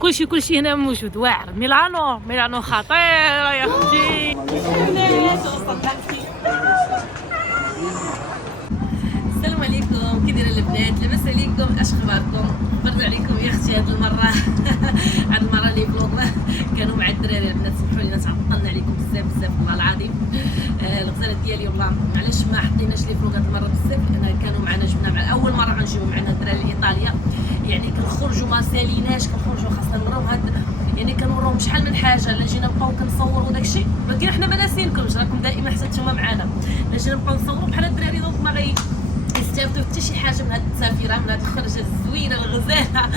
كلشي هنا موجود واعر. ميلانو خطيره يا اختي. السلام عليكم، كي دايرين البنات؟ لاباس عليكم؟ اش اخباركم؟ برد عليكم يا اختي هاد المره. هاد المره لي فلوغ كانوا مع الدراري البنات، سمحوا لينا تعطلنا عليكم بزاف والله العظيم. الغزاله ديالي والله علاش ما حطيناش لي فلوغ هاد المره بزاف، لان كانوا معنا، جبنا مع اول مره غنجيو معنا الدراري الايطاليا، يعني كنخرجوا ما ساليناش، كنخرجوا خاصنا نراو هاد، يعني كنوراهم شحال من حاجه. لا جينا نبقاو كنصوروا داكشي، ولكن حنا ما ناسينكمش، راكم دائما حتى نتوما معنا. لا جينا نبقاو نصوروا بحال الدراري دونك ما يستافدوا حتى شي حاجه من هاد التسافيره، من هاد الخرجه الزوينه الغزاله.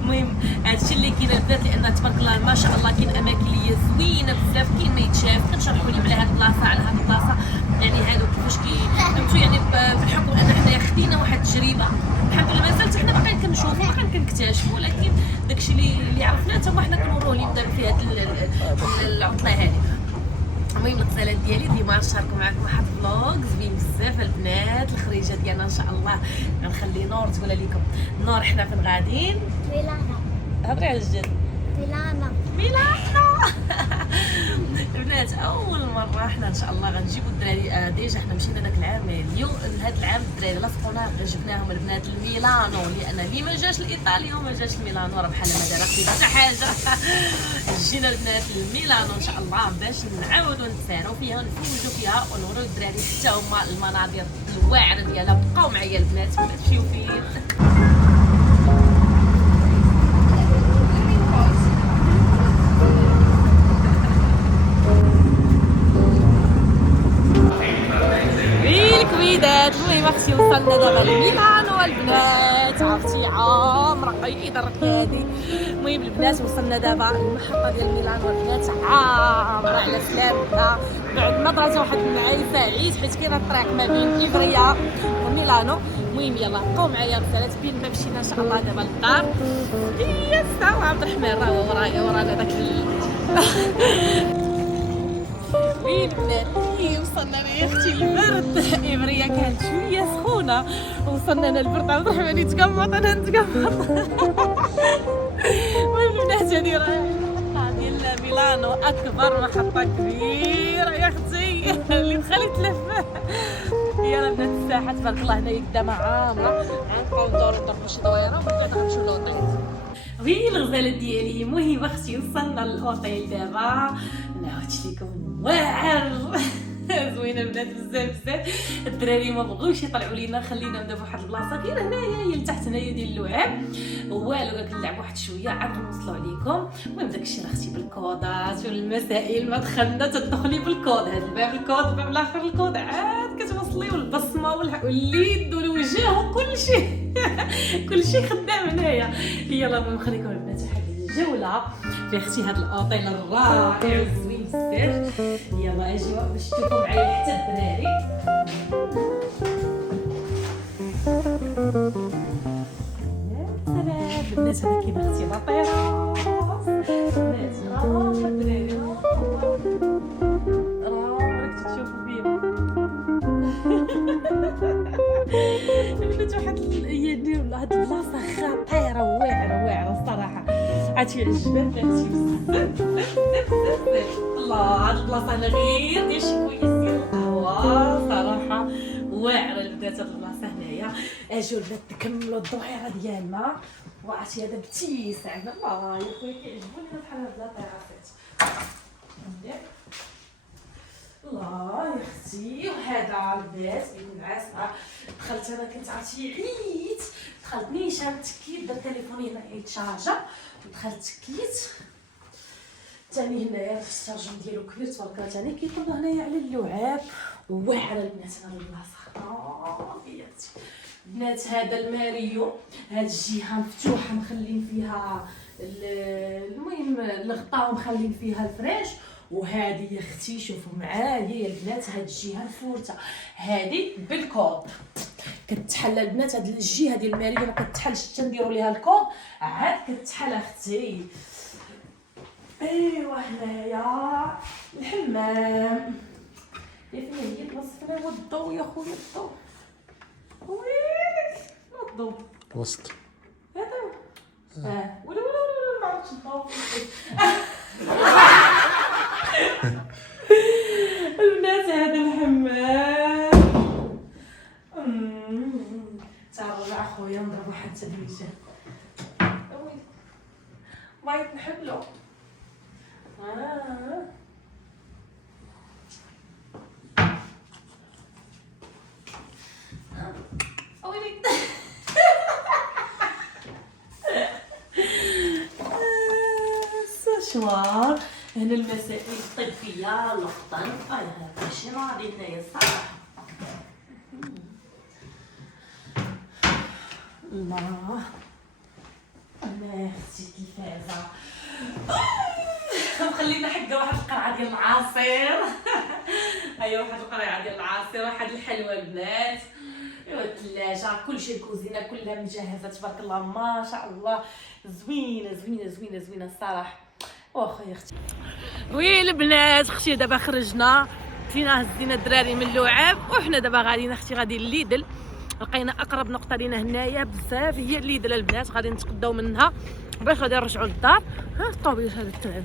المهم هادشي اللي كاين البنات، لان تبارك الله ما شاء الله كاين اماكن اللي هي زوينه بزاف، كاين ما يتشاف. كنشرحوا لهم على هاد البلاصه، على هاد البلاصه، يعني هادو كيفاش فهمتوا، يعني بالحكم ان حنايا خدينا واحد التجربه، الحمد لله مازالت حنا باقيين كنشوفوا، باقيين كنكتشفوا، ولكن داكشي اللي عرفناه حتى هو حنا كنوروه لهم دابا في هاد العطله هادي. المهم الغزالات ديالي ديما نشاركوا معكم واحد فلوغ زوين بزاف البنات. الخريجه ديالنا ان شاء الله غنخلي نور تقول لكم. نور حنا فين غاديين؟ ميلانو. هضري على الجد. ميلانو. البنات اول مره حنا ان شاء الله غنجيبوا الدراري. ديجا حنا مشينا داك العام، اليوم هذا العام الدراري لاصقونا، جبناهم البنات لميلانو، لان اللي ما جاش لايطاليا وما جاش لميلانو راه بحال ما دار حتى حاجه. جينا البنات لميلانو ان شاء الله باش نعاودوا نتساروا فيها، نفوجوا فيها، ونوريو الدراري حتى هما المناظر الواعره ديالها. بقاو معايا البنات ما تمشيو فين. المهم اختي وصلنا دابا لميلانو البنات، عرفتي عامره قيده هادي. المهم البنات وصلنا دابا المحطه ديال ميلانو البنات، عامره على سلامتنا. بعد ما درات واحد النعاس سعيد، حيت كاينه الطريق ما بين إيفريا وميلانو. المهم يلا بقاو معايا رسالات بين ما مشينا ان شاء الله دابا للدار. هي الساعه وعبد الرحمن راه ورانا داك وين البنات. وصلنا يا اختي البرد، إبرية كانت شويه سخونه، وصلنا انا البرد عبد الرحمن يتقمط انا نتقمط. المهم البنات هادي راه المحطه ديال ميلانو، اكبر محطه كبيره يا اختي اللي دخلت تلف. يلا البنات الساحه تبارك الله هنايا قدامها عامره، غنبقاو ندورو شي دويره ومن بعد غنمشيو للوطيل. وي الغزاله ديالي. المهم اختي وصلنا للاوطيل دابا، نعاودش لكم واعر. زوينه البنات بزاف. الدراري ما بغاوش يطلعوا لينا، خلينا دابا واحد البلاصه كاينه هنايا هي لتحت هنايا ديال اللعاب، والو كنلعبوا واحد شويه عاد نوصلوا عليكم. المهم داكشي راه اختي بالكودات والمسائل، ما دخلنا تدخلي بالكود، هذا الباب الكود، الباب الاخر الكود، عاد كتوصلي والبصمه واليد والوجه وكلشي. كلشي خدام هنايا. يلا المهم خليكم البنات واحد الجوله في اختي هذا الاوطيل الرائع والزوين بزاف. يلا اجيو باش تشوفوا معايا حتى الدراري. سلام البنات، هذا كاين اختي باطيره البنات، الدراري راك تشوفوا فيهم. البنات واحد يعني والله هاد البلاصه خطيره واعره الصراحه، عرفتي عجبتني بزاف. الله هاد البلاصه انا غير ديال شي كويس ديال القهوه صراحه واعره البنات. هاد البلاصه هنايا اجيو البنات نكملوا الدويره ديالنا، وعرفتي هذا ابتسام. الله يا خويا كيعجبوني بحال هاد لاطيرات. الله يا اختي. وهذا البنات بالنعاس دخلت انا، كنت عرفتي عييت، دخلت نيشان تكيت، درت تليفوني هنا يتشارجا، دخلت تكيت. ثاني هنايا الشارجر ديالو كبير تبارك الله، ثاني كيكونوا هنايا على اللعاب واعره البنات. هاد البلاصه هي البنات، هذا الماريو، هاد الجهه مفتوحه مخلين فيها المهم الغطاء ومخلين فيها الفريش. وهذه يا اختي شوفوا معايا يا البنات، هاد الجهه مفورته، هذه بالكود كتحل البنات. هاد الجهه ديال الماريو ما كتحلش حتى نديروا ليها الكود، عاد كتحل اختي. ايوا هنايا الحمام، يا فين هي بلاصتنا؟ هو الضو يا خويا، الضو وين الضو؟ وسط هذا ولا باش نطوف البنات. هذا الحمام ترجع خويا نضرب واحد التدريجه بغيت نحبلو. ويلي سشوار. هنا المسائل الطبيه القطن ماشي راضي هنايا الصراحه. الله اختي التلفازه خلينا حقه واحد القرعه ديال العصير. ايوا واحد القرعه ديال العصير، واحد الحلوى البنات. ايوا الثلاجه كلشي الكوزينه كلها مجهزه تبارك الله ما شاء الله. زوينه زوينه زوينه زوينه الصراحه. واخا يا اختي وي البنات، اختي دابا خرجنا مشينا هزينا الدراري من اللعاب وحنا دابا غاديين اختي غادي لليدل. لقينا اقرب نقطه لينا هنايا بزاف هي الليدل البنات، غادي نتقداو منها باش غادي نرجعوا للدار. ها الطوبيس هذا التعب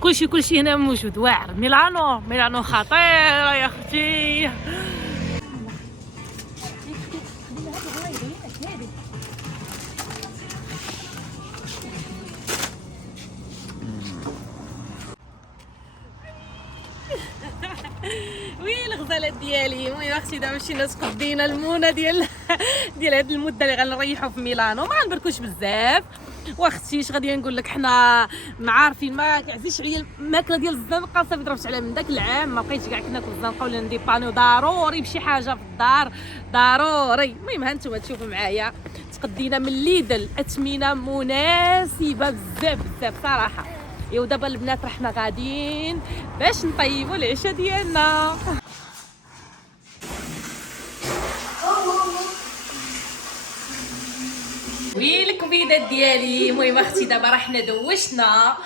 كلشي هنا موجود واعر. ميلانو خطيره يا اختي. وي الغزالات ديالي. المهم اختي دابا مشينا تقدينا المونه ديال هاد المده اللي غنريحوا في ميلانو، ما غنبركوش بزاف. واختي اش غادي نقول لك، حنا معارفين ما كيعزيش عليا الماكله ديال الزنقه، صافي ضربت عليها من داك العام ما بقيتش كاع كناكل الزنقه ولا نديبانيو ضروري بشي حاجه في الدار ضروري. المهم ها نتوما تشوفوا معايا تقدينا من ليدل اثمنه مناسبه بزاف بزاف صراحه. ايوا دابا البنات راه حنا غاديين باش نطيبوا العشاء ديالنا. وي الكبيدات ديالي. المهم اختي دابا راه حنا دوشنا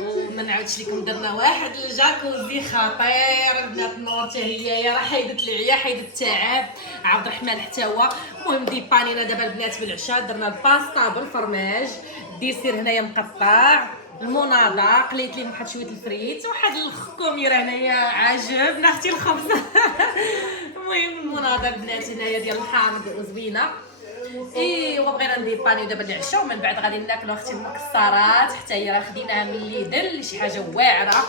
وما نعاودش لكم، درنا واحد الجاكوزي خطير. البنات نور حتى هي راه حيدت العيا حيدت التعب. عبد الرحمن حتى هو. المهم ديبانينا دابا البنات بالعشاء، درنا الباستا بالفرماج، الديسير هنايا مقطع، المناضه قليت لي نحط شويه الفريت، واحد الخكوميره هنايا عجبنا اختي الخبز. المهم المناضه البنات هنايا ديال الحامض وزوينه. ايوا بغينا نديبانيو دابا العشاء ومن بعد غادي ناكلوا اختي المكسرات حتى هي راه خديناها من ليدل شي حاجه واعره.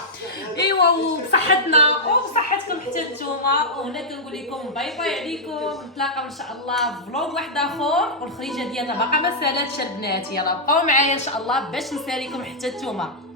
ايوا وبصحتنا وبصحتكم حتى نتوما. وهنا كنقول لكم باي باي عليكم، نتلاقاو ان شاء الله في فلوغ واحد اخر. والخريجه ديالنا باقا ما سالاتش البنات، يلا بقاو معايا ان شاء الله باش نساليكم حتى نتوما.